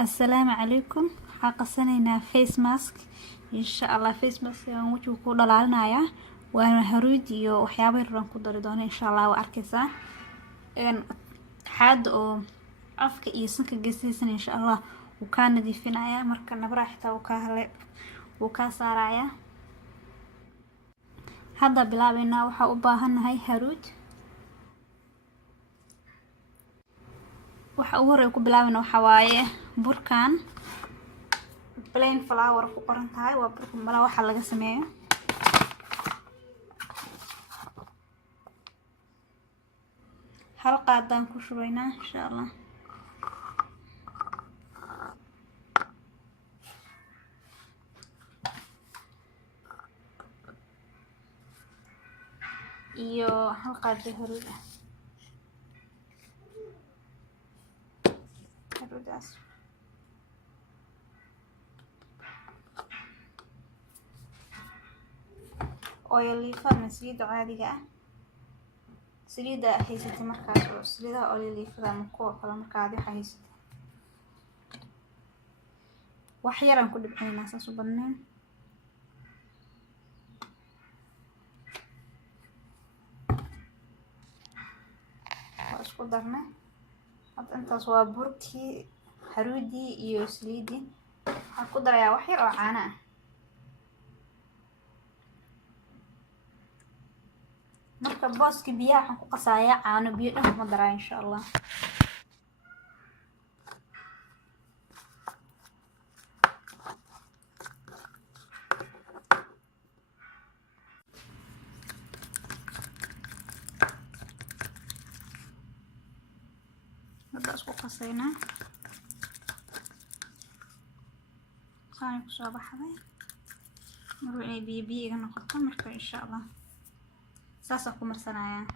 السلام عليكم. حقصنا فيس ماسك إن شاء الله. فيس ماسك وجهه كله لالنايا وأنا هرودي وحيابي ران كدردون إن شاء الله وأركزا إن حد أو أفك يسنك جسيسن إن شاء الله وكان ديفنايا مركنا براحته وكهلا وكاسارايا. هذا بلابنا وحا أباهن هاي هرود waxa ugu horeeya ku bilaabana waxa waaye burkan plain flour ku qoran tahay waa burka mala waxa laga sameeyo hal qaadaan ku shubaynaa insha Allah iyo hal qaado hurud oil leaf ama saliida caadiga ah saliida haysatay markaas oo saliida oil leaf ama kuwa kale markaad haysatay wax yar aan ku dhibcaynaa saas u badnaan isku darnaa hadda intaas waa burkii haruudi iyo saliidi waxaan ku darayaa wax yar oo caano ah marka booski biyaha waxaan ku qasayaa caano biyo dhan ma daraa insha Allah هذا اسكو قصينا صاني كسو بحضي نروح بي بي نقطة مركب إن شاء الله ساسا كمرسنايا